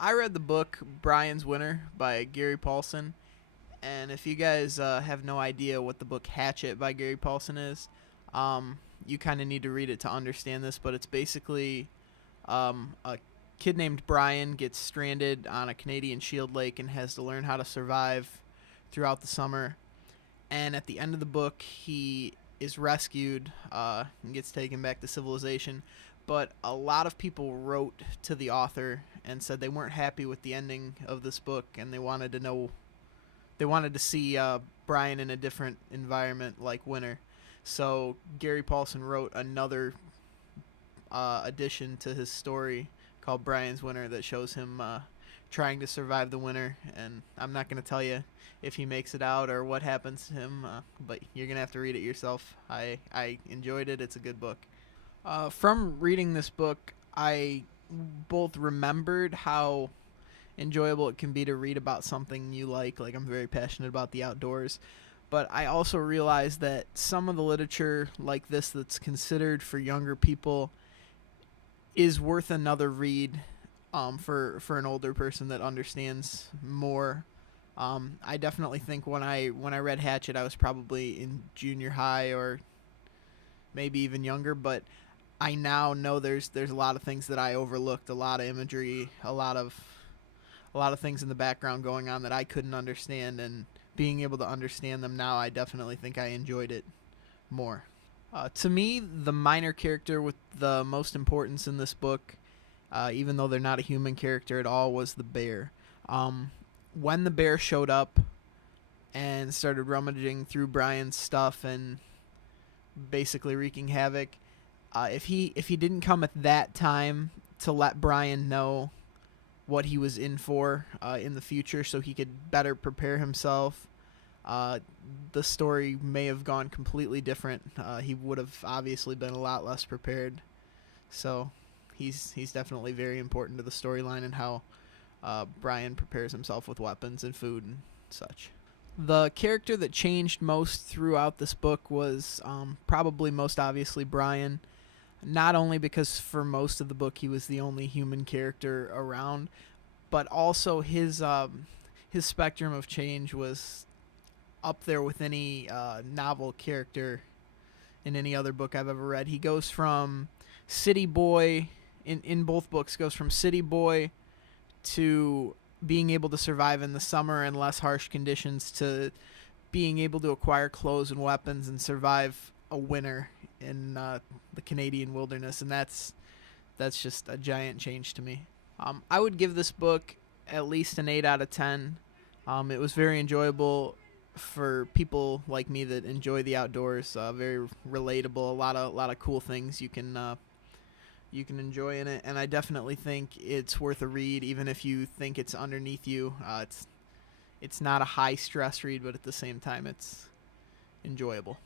I read the book Brian's Winter by Gary Paulson, and if you guys have no idea what the book Hatchet by Gary Paulson is, you kind of need to read it to understand this. But it's basically a kid named Brian gets stranded on a Canadian Shield Lake and has to learn how to survive throughout the summer. And at the end of the book, he is rescued and gets taken back to civilization. But a lot of people wrote to the author and said they weren't happy with the ending of this book, and they wanted to see Brian in a different environment like Winter. So Gary Paulson wrote another addition to his story called Brian's Winter that shows him trying to survive the winter. And I'm not going to tell you if he makes it out or what happens to him, but you're going to have to read it yourself. I enjoyed it. It's a good book. From reading this book, I both remembered how enjoyable it can be to read about something you like I'm very passionate about the outdoors, but I also realized that some of the literature like this that's considered for younger people is worth another read for an older person that understands more. I definitely think when I read Hatchet, I was probably in junior high or maybe even younger, but I now know there's a lot of things that I overlooked, a lot of imagery, a lot of things in the background going on that I couldn't understand, and being able to understand them now, I definitely think I enjoyed it more. To me, the minor character with the most importance in this book, even though they're not a human character at all, was the bear. When the bear showed up and started rummaging through Brian's stuff and basically wreaking havoc, if he didn't come at that time to let Brian know what he was in for in the future, so he could better prepare himself, the story may have gone completely different. He would have obviously been a lot less prepared. So he's definitely very important to the storyline and how Brian prepares himself with weapons and food and such. The character that changed most throughout this book was probably most obviously Brian. Not only because for most of the book he was the only human character around, but also his spectrum of change was up there with any novel character in any other book I've ever read. He goes from city boy in both books, goes from city boy to being able to survive in the summer and less harsh conditions to being able to acquire clothes and weapons and survive a winter in the Canadian wilderness, and that's just a giant change to me. I would give this book at least an 8 out of 10. It was very enjoyable for people like me that enjoy the outdoors. Very relatable. A lot of cool things you can enjoy in it, and I definitely think it's worth a read, even if you think it's underneath you. It's not a high stress read, but at the same time, it's enjoyable.